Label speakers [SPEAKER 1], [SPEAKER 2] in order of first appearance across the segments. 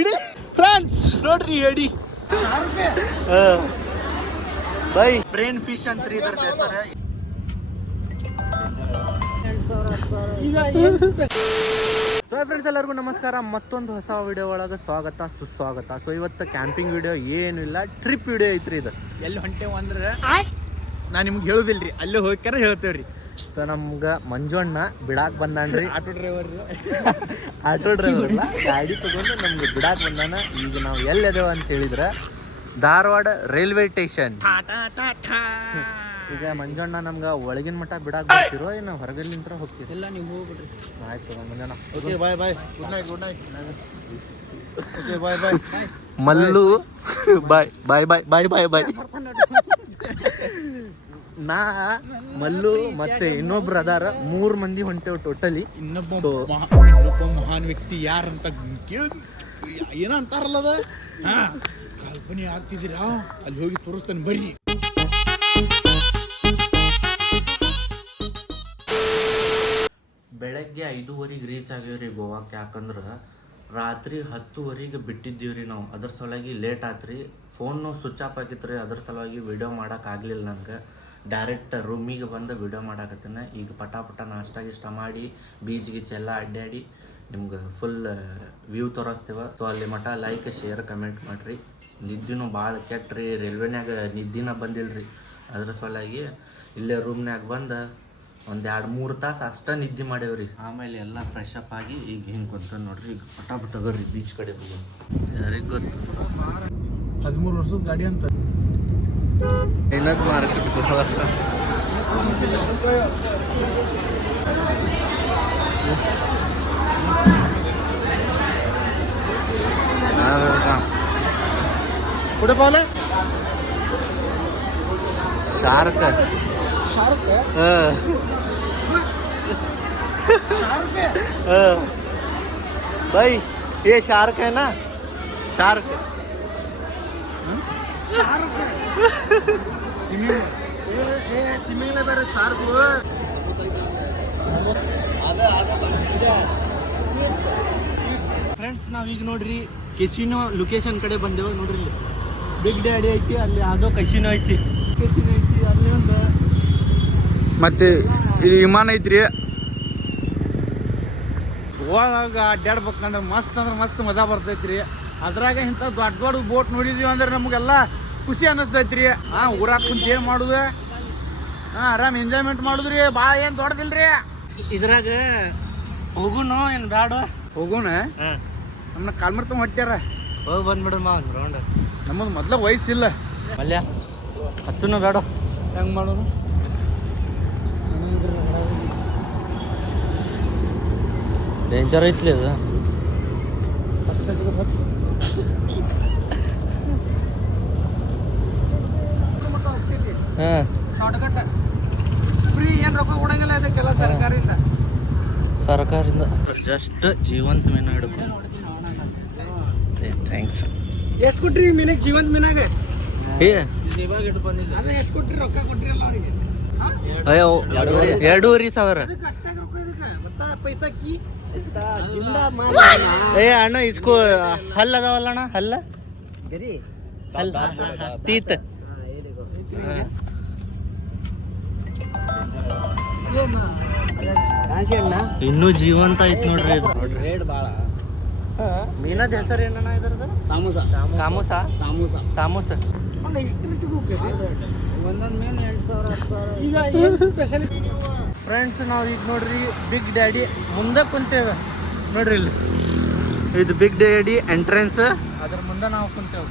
[SPEAKER 1] ಇಡಲಿ friends ನೋಡ್ರಿ ಎಡಿ. By. Brain Fish ಅಂತ ಇದ್ರ ಹೆಸರು. ಸೊ ಫ್ರೆಂಡ್ಸ್ ಎಲ್ಲರಿಗೂ ನಮಸ್ಕಾರ. ಮತ್ತೊಂದು ಹೊಸ ವಿಡಿಯೋ ಒಳಗೆ ಸ್ವಾಗತ ಸುಸ್ವಾಗತ. ಸೊ ಇವತ್ತು ಕ್ಯಾಂಪಿಂಗ್ ವಿಡಿಯೋ ಏನಿಲ್ಲ ಟ್ರಿಪ್ ವಿಡಿಯೋ ಐತ್ರಿ ಇದು.
[SPEAKER 2] ಎಲ್ಲಿ ಹೊಂಟೇವಂದ್ರೆ ನಾ ನಿಮ್ಗೆ ಹೇಳುದಿಲ್ರಿ ಅಲ್ಲಿ ಹೋಗ್ಯಾರ ಹೇಳ್ತೇವ್ರಿ.
[SPEAKER 1] ಸೊ ನಮ್ಗೆ ಮಂಜುಣ್ಣ ಬಿಡಾಕ್ ಬಂದಾನ್ರಿ.
[SPEAKER 2] ಆಟೋ ಡ್ರೈವರ್
[SPEAKER 1] ಆಟೋ ಡ್ರೈವರ್ ಗಾಡಿ ತಗೊಂಡು ನಮ್ಗೆ ಬಿಡಾಕ್ ಬಂದಾನ. ಈಗ ನಾವು ಎಲ್ಲಿದೇವ ಅಂತ ಹೇಳಿದ್ರೆ ಧಾರವಾಡ ರೈಲ್ವೆ ಸ್ಟೇಷನ್. ಈಗ ಮಂಜಣ್ಣ ನಮ್ಗ ಒಳಗಿನ ಮಠ ಬಿಡಾಕ್ ಬರ್ತಿರೋ ಏನು ಹೊರಗಲ್ಲಿ ನಿಂತ್ರ ಹೋಗ್ತೀವಿ?
[SPEAKER 2] ಎಲ್ಲ ನೀವು ಹೋಗ್ಬಿಡ್ರಿ.
[SPEAKER 1] ಆಯ್ತು Manjanna.
[SPEAKER 2] Okay bye bye good night good night okay bye bye
[SPEAKER 1] Mallu. Bye bye bye bye bye bye ನಾ ಮಲ್ಲು ಮತ್ತೆ ಇನ್ನೊಬ್ರು ಅದಾರ. ಮೂರ್ ಮಂದಿ ಹೊಂಟೇವ್ ಟೋಟಲಿ
[SPEAKER 2] ಇನ್ನೊಬ್ಬ ಮಹಾ- ಇನ್ನೊಬ್ಬ ಮಹಾನ್ ವ್ಯಕ್ತಿ ಯಾರಂತ ಅಂತ ಏನೋ ಅಂತಾರಲ್ಲ ಅದ? ಹಾ ಕಲ್ಪನೆ ಆಗ್ತಿದ್ದೀರಾ? ಅಲ್ಲಿ ಹೋಗಿ ತೋರಿಸ್ತಾನೆ ಬರ್ರಿ
[SPEAKER 1] ಬೆಳಗ್ಗೆ ಐದೂವರೆಗೆ ರೀಚ್ ಆಗ್ಯಾವ ರೀ ಗೋವಾಕ್. ಯಾಕಂದ್ರೆ ರಾತ್ರಿ ಹತ್ತುವರೆಗೆ ಬಿಟ್ಟಿದ್ದೀವ್ರಿ ನಾವು. ಅದ್ರ ಸಲುವಾಗಿ ಲೇಟ್ ಆತ್ರಿ. ಫೋನು ಸ್ವಿಚ್ ಆಫ್ ಆಗಿತ್ತು ರೀ ಅದ್ರ ಸಲುವಾಗಿ ವಿಡಿಯೋ ಮಾಡೋಕ್ಕಾಗಲಿಲ್ಲ ನಂಗೆ. ಡೈರೆಕ್ಟ್ ರೂಮಿಗೆ ಬಂದು ವಿಡಿಯೋ ಮಾಡಾಕತ್ತೇನೆ. ಈಗ ಪಟ ಪಟ ನಾಷ್ಟ ಗಿಷ್ಟ ಮಾಡಿ ಬೀಚ್ ಗೀಚ್ ಎಲ್ಲ ಅಡ್ಡಾಡಿ ನಿಮ್ಗೆ ಫುಲ್ ವ್ಯೂ ತೋರಿಸ್ತೇವೆ. ಸೊ ಅಲ್ಲಿ ಮಠ ಲೈಕ್ ಶೇರ್ ಕಮೆಂಟ್ ಮಾಡಿರಿ. ನಿದ್ದಿನೂ ಭಾಳ ಕೆಟ್ಟ ರೀ. ರೈಲ್ವೆನಾಗ ನಿದ್ದಿನ ಬಂದಿಲ್ರಿ. ಅದ್ರ ಸಲುವಾಗಿ ಇಲ್ಲೇ ರೂಮ್ನಾಗ ಬಂದು ಒಂದು ಎರಡು ಮೂರು ತಾಸು ಅಷ್ಟ ನಿದ್ದೆ ಮಾಡೇವ್ರಿ ಆಮೇಲೆ ಎಲ್ಲ ಫ್ರೆಶ್ ಅಪ್ ಆಗಿ ಈಗ ಹಿಂಗೆ ಕುಂತ ನೋಡ್ರಿ. ಈಗ ಪಟ ಪಟ ಬರ್ರಿ ಬೀಚ್ ಕಡೆ ಹೋಗೋಣ ಯಾರಿಗೆ ಗೊತ್ತು?
[SPEAKER 2] ಹದಿಮೂರು ವರ್ಷದ ಗಾಡಿ ಅಂತ.
[SPEAKER 1] मेहनत मार्केट
[SPEAKER 2] कुठं असतं
[SPEAKER 1] कुठे पाहिलं
[SPEAKER 2] शार्क शार्क
[SPEAKER 1] भाई ये शार्क है ना शार्क
[SPEAKER 2] ತಿಮ್ಮಿಂಗ್ಲ ಬೇರೆ ಶಾರ್ಕ್
[SPEAKER 1] ಫ್ರೆಂಡ್ಸ್ ನಾವೀಗ ನೋಡ್ರಿ ಕೆಸಿನೋ ಲೊಕೇಶನ್ ಕಡೆ ಬಂದೇವ ನೋಡ್ರಿ ಇಲ್ಲಿ. ಬಿಗ್ ಡ್ಯಾಡಿ ಐತಿ ಅಲ್ಲಿ ಯಾವುದೋ ಕಸಿನೋ ಐತಿ. ಕೆಸಿನೋ ಐತಿ ಅಲ್ಲಿ ಒಂದು
[SPEAKER 2] ಮತ್ತೆ ಇಲ್ಲಿ ವಿಮಾನ ಐತ್ರಿ. ಹೋಗ ಅಡ್ಡಾಡ್ಬೇಕಂದ್ರೆ ಮಸ್ತ್ ಅಂದ್ರೆ ಮಸ್ತ್ ಮಜಾ ಬರ್ತೈತ್ರಿ. ಅದ್ರಾಗ ಇಂಥ ದೊಡ್ಡ ದೊಡ್ಡ ಬೋಟ್ ನೋಡಿದೀವಿ ಅಂದ್ರೆ ನಮಗೆಲ್ಲ ಖುಷಿ ಅನ್ನಿಸ್ತೈತ್ರಿ. ಹಾ ಊರಾಗ ಕುಂತ ಏನು ಮಾಡುದು? ಹಾ ಆರಾಮ್ ಎಂಜಾಯ್ಮೆಂಟ್ ಮಾಡುದ್ರಿ. ಭಾಳ ಏನು ದೊಡ್ಡದಿಲ್ರಿ
[SPEAKER 1] ಇದ್ರಾಗ ಹೋಗುನು ಏನು ಬ್ಯಾಡ?
[SPEAKER 2] ಹೋಗುಣ ನಮ್ಮನ್ನ ಕಾಲ್ಮರ್ ತುಂಬ ಹೊಟ್ಟ್ಯಾರ
[SPEAKER 1] ಹೋಗಿ ಬಂದ್ಬಿಡು ಮಾ ರೌಂಡ್
[SPEAKER 2] ನಮ್ಮದು ಮೊದ್ಲ ವಯಸ್ಸಿಲ್ಲ
[SPEAKER 1] ಮಲ್ಯ ಹತ್ತುನು ಬೇಡ
[SPEAKER 2] ಹೆಂಗೆ ಮಾಡೋನು
[SPEAKER 1] ಡೇಂಜರ್ ಐತ್ಲಿ ಅದು.
[SPEAKER 2] ಶಾರ್ಟ್ಕಟ್ ಫ್ರೀ ಏನು ರೊಕ್ಕ ಕೊಡಂಗಿಲ್ಲ ಇದಕ್ಕೆಲ್ಲ ಸರ್ಕಾರದಿಂದ.
[SPEAKER 1] ಸರ್ಕಾರದಿಂದ. ಜಸ್ಟ್ ಜೀವಂತ ಮೀನು ಹಿಡ್ಕೊಂಡು ಥ್ಯಾಂಕ್ಸ್
[SPEAKER 2] ಎಷ್ಟು ಕೊಟ್ರಿ ಮೀನಿಗೆ ಜೀವಂತ ಮೀನಾಗ?
[SPEAKER 1] ಏ.
[SPEAKER 2] ಅದೇ ಎಷ್ಟು ಕೊಟ್ರಿ ರೊಕ್ಕ ಕೊಟ್ರಿ ಅಲ್ಲ ಅವರಿಗೆ.
[SPEAKER 1] ಅಯ್ಯೋ ಎರಡೂವರೆ ಸಾವಿರ.
[SPEAKER 2] ಪೈಸಾ ಅಷ್ಟಾಗ
[SPEAKER 1] ಏ ಅಣ್ಣ ಇಸ್ಕೋ ಹಲ್ಲ ಅದಾವಲ್ಲ ಅಣ್ಣ ಹಲ್ಲ. ಹಲ್ ತೀತ. ಇನ್ನೂ ಜೀವಂತ ಐತ್ ನೋಡ್ರಿ ಇದು.
[SPEAKER 2] ರೇಟ್
[SPEAKER 1] ಮೀನದ ಹೆಸರು ಏನಣ್ಣ ಇದ್ರದ್ದು?
[SPEAKER 2] ತಾಮೂಸ.
[SPEAKER 1] ತಾಮೂಸ.
[SPEAKER 2] ತಾಮೂಸ.
[SPEAKER 1] ತಾಮೂಸ.
[SPEAKER 2] ಒಂದೊಂದು ಮೀನು ಎರಡು ಸಾವಿರ ಹತ್ತು ಸಾವಿರ. ಈಗ ಏನು ಸ್ಪೆಷಲ್
[SPEAKER 1] ಫ್ರೆಂಡ್ಸ್ ನಾವು ಈಗ ನೋಡ್ರಿ ಬಿಗ್ ಡ್ಯಾಡಿ ಮುಂದೆ ಕುಂತೇವೆ. ನೋಡ್ರಿ ಇಲ್ಲಿ. ಇದು ಬಿಗ್ ಡ್ಯಾಡಿ ಎಂಟ್ರೆನ್ಸ್
[SPEAKER 2] ಅದ್ರ ಮುಂದೆ ನಾವು ಕುಂತೇವೆ.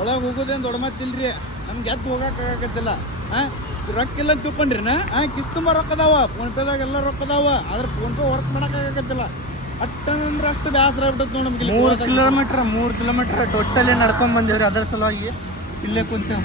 [SPEAKER 2] ಒಳಗೆ ಹೋಗೋದೇನು ದೊಡ್ಡ ಮಾತಿಲ್ರಿ ನಮ್ಗೆ ಎದ್ದು ಹೋಗಕ್ಕೆ ಆಗತ್ತಿಲ್ಲ ಹಾಂ ರೊಕ್ಕ ಇಲ್ಲ ಅಂತ ತಿಳ್ಕೊಂಡ್ರಿ ಹಾಂ ಕಿಸ್ತುಂಬ ರೊಕ್ಕ ಅದಾವ. ಫೋನ್ ಪೇದಾಗ ಎಲ್ಲ ರೊಕ್ಕ ಅದಾವ. ಆದ್ರೆ ಫೋನ್ ಪೇ ವರ್ಕ್ ಮಾಡಕ್ಕೆ ಆಗತ್ತಿಲ್ಲ ಅಟ್ಟಂದ್ರೆ ಅಷ್ಟು ಬೇಸರ ಬಿಡುತ್ತೆ ನೋಡಿ ನಮ್ಗೆ
[SPEAKER 1] ಮೂರು
[SPEAKER 2] ಕಿಲೋಮೀಟ್ರ್
[SPEAKER 1] ಕಿಲೋಮೀಟರ್ ಮೂರು ಕಿಲೋಮೀಟರ್ ಟೋಟಲಿ ನಡ್ಕೊಂಡ್ ಬಂದೇವ್ರಿ ಅದರ ಸಲುವಾಗಿ ಇಲ್ಲೇ ಕುಂತೇವೆ.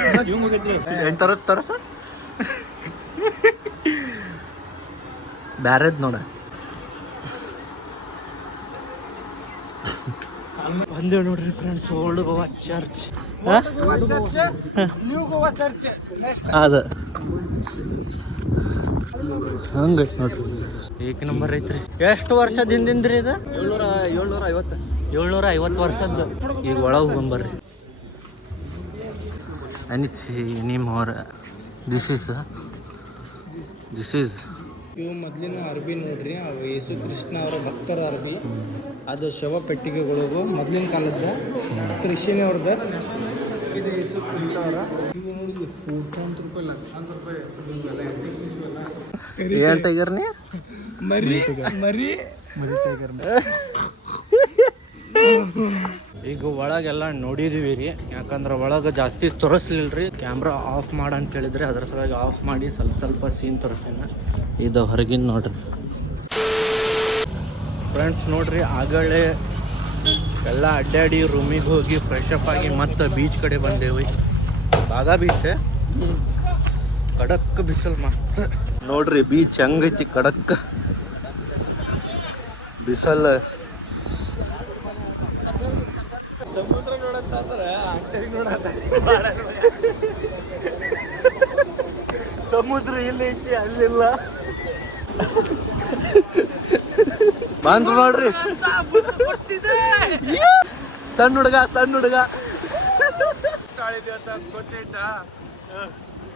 [SPEAKER 1] ಹೆಂಗ್ ತರಸ್ ತರಸ ಬ್ಯಾರದ್ ನೋಡ ಬಂದೇವ್ ನೋಡ್ರಿ friends old Goa church
[SPEAKER 2] new Goa church next
[SPEAKER 1] ಅದ ಹಂಗೈತಿ ನೋಡ್ರಿ ಏಕ್ ನಂಬರ್ ಐತ್ರಿ ಎಷ್ಟು ವರ್ಷದ ಹಿಂದಿಂದ್ರಿ ಇದು?
[SPEAKER 2] ಏಳ್ನೂರ ಏಳ್ನೂರ ಐವತ್ತು.
[SPEAKER 1] ಏಳ್ನೂರ ಐವತ್ತು ವರ್ಷದ್ದು. ಈಗ ಒಳಗೆ ಹೋಗ್ಬರ್ರಿ ಅನಿಸಿ ನಿಮ್ಮ ಹೊರ ದಿಸ್ ಈಸ್ ದಿಸ್ ಈಸ್
[SPEAKER 2] ಇವು ಮೊದಲಿನ ಅರ್ಬಿ ನೋಡ್ರಿ ಅವು ಯೇಸು ಕೃಷ್ಣ ಅವರ ಭಕ್ತರ ಅರ್ಬಿ. ಅದು ಶವ ಪೆಟ್ಟಿಗೆಗಳು ಮೊದಲಿನ ಕಾಲದ ಕ್ರಿಶ್ಚಿಯನ್ ಅವ್ರದ ಇದು ಯೇಸು ಕೃಷ್ಣ ಅವರ. ಇವು ನೋಡಿ ಕೋಟ್ಯಾಂತರ ರೂಪಾಯಿ ಲಕ್ಷಾಂತರ ರೂಪಾಯಿ
[SPEAKER 1] ಏನ್ ಟೈಗರ್. ನೀ?
[SPEAKER 2] ಮರಿ ಮರಿ. ಮರಿ ಟೈಗರ್.
[SPEAKER 1] ಈಗ ಒಳಗೆಲ್ಲ ನೋಡಿದೀವಿ ರೀ. ಯಾಕಂದ್ರೆ ಒಳಗೆ ಜಾಸ್ತಿ ತೋರಿಸ್ಲಿಲ್ರಿ. ಕ್ಯಾಮ್ರಾ ಆಫ್ ಮಾಡ ಅಂತ ಹೇಳಿದ್ರೆ ಅದ್ರ ಸಲುವಾಗಿ ಆಫ್ ಮಾಡಿ ಸ್ವಲ್ಪ ಸ್ವಲ್ಪ ಸೀನ್ ತೋರಿಸ್ತೇನೆ. ಇದು ಹೊರಗಿನ ನೋಡ್ರಿ. ಫ್ರೆಂಡ್ಸ್ ನೋಡ್ರಿ, ಆಗಲೇ ಎಲ್ಲ ಅಡ್ಡಾಡಿ ರೂಮಿಗೆ ಹೋಗಿ ಫ್ರೆಶ್ ಅಪ್ ಆಗಿ ಮತ್ತೆ ಬೀಚ್ ಕಡೆ ಬಂದೇವಿ. ಬಾಗಾ ಬೀಚ್ ಕಡಕ್ ಬಿಸಿಲು ಮಸ್ತ್. ನೋಡ್ರಿ ಬೀಚ್ ಹೆಂಗೈತಿ ಕಡಕ್. ಬಿಸಲ್
[SPEAKER 2] ಸಮುದ್ರ
[SPEAKER 1] ಇಲ್ಲಿ ಐತಿ ಅಲ್ಲಿಲ್ಲ. ಬಂದ್ ನೋಡ್ರಿ. ಸಣ್ಣ ಹುಡುಗ ಸಣ್ಣ ಹುಡುಗ.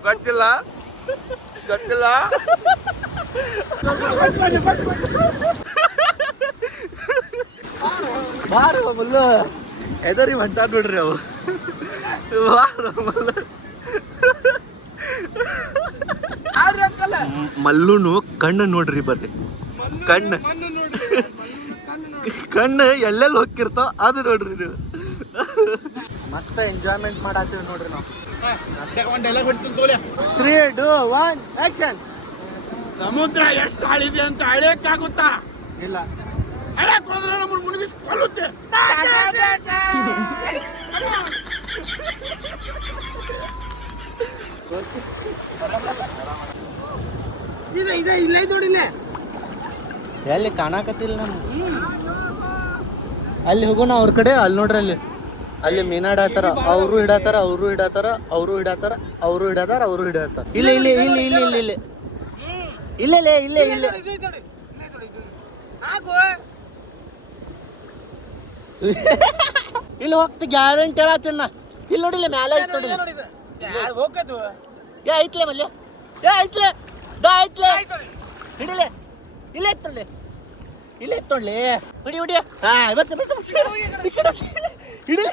[SPEAKER 2] ಗೊತ್ತಿಲ್ಲ. ಗೊತ್ತಿಲ್ಲ.
[SPEAKER 1] ಬಾರು ಮಲ್ಲ. ಎದರಿ ಹೊಂಟ ನೋಡ್ರಿ ಅವು ಮಲ್ಲುನು ಕಣ್ಣು ನೋಡ್ರಿ ಬರ್ರಿ. ಕಣ್ಣು. ಕಣ್ಣು ಎಲ್ಲೆಲ್ಲಿ ಹೋಗಿರ್ತಾವ ಅದು ನೋಡ್ರಿ ನೀವು. ಮಸ್ತ್ ಎಂಜಾಯ್ಮೆಂಟ್ ಮಾಡತ್ತೀವಿ ನೋಡ್ರಿ ನಾವು.
[SPEAKER 2] ಒಂದು ಡೈಲಾಗ್ ಬಿಡ್ತೀನಿ ತೋಲೆ.
[SPEAKER 1] ತ್ರೀ ಟು ಒನ್ ಆಕ್ಷನ್
[SPEAKER 2] ಸಮುದ್ರ ಎಷ್ಟು ಆಳಿದೆ ಅಂತ ಅಳೆಯಕ್ಕಾಗುತ್ತಾ?
[SPEAKER 1] ಇಲ್ಲ.
[SPEAKER 2] ಅಳೆಕ್ ಹೋದ್ರೆ ನಮ್ಮನ್ನು ಮುಳುಗಿಸ್ಕೊಳ್ಳುತ್ತೆ. ಇದೆ ಇದೆ ಇಲ್ಲೇ ನೋಡಿನೇ
[SPEAKER 1] ಎಲ್ಲಿ ಕಾಣಕತ್ತಿಲ್ಲ ನಮ್ಗೆ? ಅಲ್ಲಿ ಹೋಗೋಣ ಅವ್ರ ಕಡೆ ಅಲ್ಲಿ ನೋಡ್ರಿ ಅಲ್ಲಿ. ಅಲ್ಲಿ ಮೀನಾಡತ್ತಾರ ಅವರು ಹಿಡತಾರ ಅವರು ಹಿಡತಾರ ಅವರು ಹಿಡತಾರ ಅವರು ಹಿಡತಾರ ಅವರು ಹಿಡತಾರ ಇಲ್ಲ ಇಲ್ಲ ಇಲ್ಲ ಇಲ್ಲ ಇಲ್ಲ ಇಲ್ಲ. ಇಲ್ಲ ಇಲ್ಲ ಇಲ್ಲ ಇಲ್ಲ ಇಲ್ಲಿ ಹೋಗ್ತಿ ಗ್ಯಾರಂಟಿ ಹೇಳತ್ತೀನ ನಾ. ಇಲ್ಲಿ ನೋಡಿಲ್ಲ ಮ್ಯಾಲೆ ಐತ್ ನೋಡಿಲ್ಲ
[SPEAKER 2] ಹೋಗ್ತದು
[SPEAKER 1] ಏ ಐತ್ಲೆ ಮಲ್ಯ. ಏ ಐತ್ಲೆ. ದಾ ಐತ್ಲೆ. ಹಿಡಿಲೆ. ಇಲ್ಲೇ ಇಲ್ಲ ಇಲ್ಲೇ ಎತ್ತೊಳ್ಳೆ ಹಿಡಿ ಹಿಡಿ. ಹಾ ಬಸ್ ಬಸ್ ಬಸ್. ಹಿಡಿ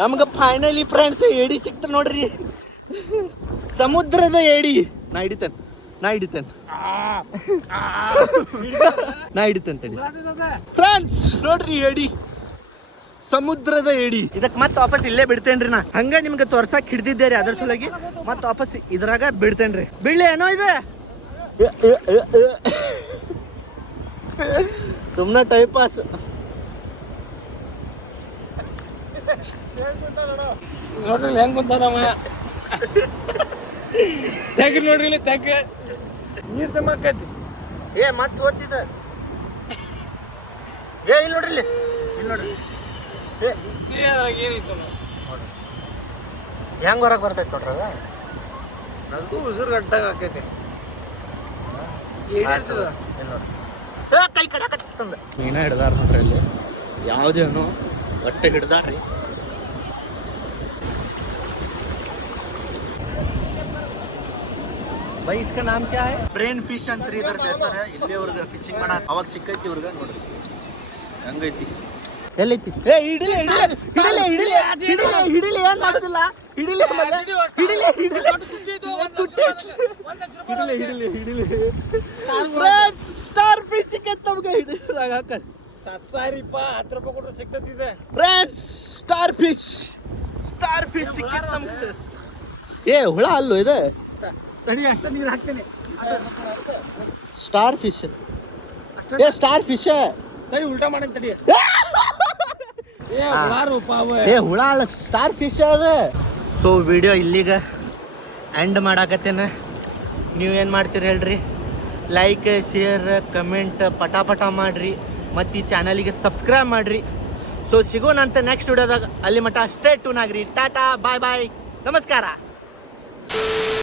[SPEAKER 1] ನಮ್ಗೆ ಫೈನಲಿ ಫ್ರೆಂಡ್ಸ್ ಏಡಿ ಸಿಕ್ತ ನೋಡ್ರಿ. ಸಮುದ್ರದ ಏಡಿ ನಾ ಹಿಡಿತೇನೆ. ನಾ ಹಿಡಿತೇನೆ. ನಾ ಹಿಡಿತೇನೆ ತಡಿ. ಫ್ರೆಂಡ್ಸ್ ನೋಡ್ರಿ ಎಡಿ ಸಮುದ್ರದ ಏಡಿ. ಇದಕ್ಕೆ ಮತ್ತೆ ವಾಪಸ್ ಇಲ್ಲೇ ಬಿಡ್ತೇನ್ರಿ ನಾ. ಹಂಗ ನಿಮ್ಗೆ ತೋರ್ಸಕ್ ಹಿಡ್ದಿದ್ದೆ ರೀ ಅದ್ರ ಸಲುವಾಗಿ ಮತ್ತೆ ವಾಪಸ್ ಇದ್ರಾಗ ಬಿಡ್ತೇನ್ರಿ. ಬಿಡ್ಲಿ ಏನೋ ಇದೆ. ಸುಮ್ಮನೆ ಟೈಮ್ ಪಾಸ್
[SPEAKER 2] ನೋಡ್ರಿ ಹೆಂಗ್ ಕುಂತಾನಮ್ಮ ತೆಗ್ ನೋಡ್ರಿ ಇಲ್ಲಿ ತೆಗ್ ನೀರ್ ಜಮಾಕೈತಿ
[SPEAKER 1] ಏ ಮತ್ತೆ ಓದ್ತಿದ್ದ? ಏ ಇಲ್ಲಿ ನೋಡ್ರಿ ಇಲ್ಲಿ. ಇಲ್ಲಿ ನೋಡ್ರಿ. ಏ.
[SPEAKER 2] ಅದ್ರಾಗ ಏನಿತ್ತು
[SPEAKER 1] ಹೆಂಗ್ ಹೊರಗೆ ಬರ್ತೈತೆ ನೋಡ್ರಿ ಅದ?
[SPEAKER 2] ನನಗೂ ಉಸಿರು ಗಟ್ಟಾಗ ಆಕೈತಿ. ಏನಿರ್ತದ
[SPEAKER 1] ಏ ಕೈ ಕಡಾಕತ್ತಂದ ಮೀನ ಹಿಡ್ದಾರ ನೋಡ್ರಿ ಅಲ್ಲಿ. ಯಾವುದೇನು ಹೊಟ್ಟೆ ಹಿಡ್ದಾರ್ರಿ. ಬೈ ಇಸ್ಕ ನಾಮ್ ಕ್ಯಾ ಹೈ ಬ್ರೇನ್ ಫಿಶ್ ಅಂತ್ರಿ ಇದ್ರ ಹೆಸರು. ಇಲ್ಲಿ ಅವ್ರಿಗೆ ಫಿಶಿಂಗ್ ಮಾಡ ಅವಾಗ ಸಿಕ್ಕೈತಿ ಇವ್ರಿಗೆ ನೋಡ್ರಿ. ಹಂಗೈತಿ? ಎಲ್ಲೈತಿ? ಏ ಹಿಡಿಲೆ ಹಿಡಿಲೆ ಹಿಡಿಲೆ ಹಿಡಿಲೆ. ಹಿಡಿಲೆ ಹಿಡಿಲೆ ಏನ್ ಮಾಡೋದಿಲ್ಲ? ಹಿಡಿಲೆ ಮಲ್ಲ. ಹಿಡಿಲೆ ಹಿಡಿಲೆ ತುಟ್ಟಿ ಹಿಡಿಲೆ. ಹಿಡಿಲೆ ಹಿಡಿಲೆ ಸ್ಟಾರ್ ಫಿಶ್ ಸಿಕ್ಕೈತಿ ನಮ್ಗೆ ಹಿಡಿದಾಗ ಹಾಕ
[SPEAKER 2] ಸತ್ ಸಾರಿಪ್ಪ ಹತ್ತು ರೂಪಾಯಿ ಕೊಟ್ರೆ ಸಿಗ್ತೈತಿ ಇದೆ
[SPEAKER 1] friends star fish star fish ಸಿಕ್ಕಿತ್ತು ನಮ್ಗೆ. ಏ ಹುಳ ಅಲ್ಲೋ ಇದು?
[SPEAKER 3] ಸರಿ ಅಷ್ಟೇ ನೀರು ಹಾಕ್ತೇನೆ.
[SPEAKER 1] Star fish. ಏ ಸ್ಟಾರ್ ಫಿಶ್.
[SPEAKER 3] ಸರಿ ಉಲ್ಟಾ ಮಾಡಂತ ತಡಿ. ಏ ಹುಳಾರು ಪಾವ.
[SPEAKER 1] ಏ ಹುಳ ಅಲ್ಲ ಸ್ಟಾರ್ ಫಿಶ್ ಅದ. ಸೊ ವಿಡಿಯೋ ಇಲ್ಲಿಗ ಎಂಡ್ ಮಾಡಾಕತ್ತೇನೆ. ನೀವು ಏನು ಮಾಡ್ತೀರಿ ಹೇಳ್ರಿ? ಲೈಕ್ ಶೇರ್ ಕಮೆಂಟ್ ಪಟಾಪಟ ಪಟ ಮಾಡಿರಿ. ಮತ್ತು ಈ ಚಾನಲಿಗೆ ಸಬ್ಸ್ಕ್ರೈಬ್ ಮಾಡಿರಿ. ಸೊ ಸಿಗೋಣಂತ ನೆಕ್ಸ್ಟ್ ವಿಡಿಯೋದಾಗ ಅಲ್ಲಿ ಮಟ್ಟ ಅಷ್ಟೇ ಟೂನ್ ಆಗ್ರಿ. ಟಾಟಾ ಬಾಯ್ ಬಾಯ್ ನಮಸ್ಕಾರ.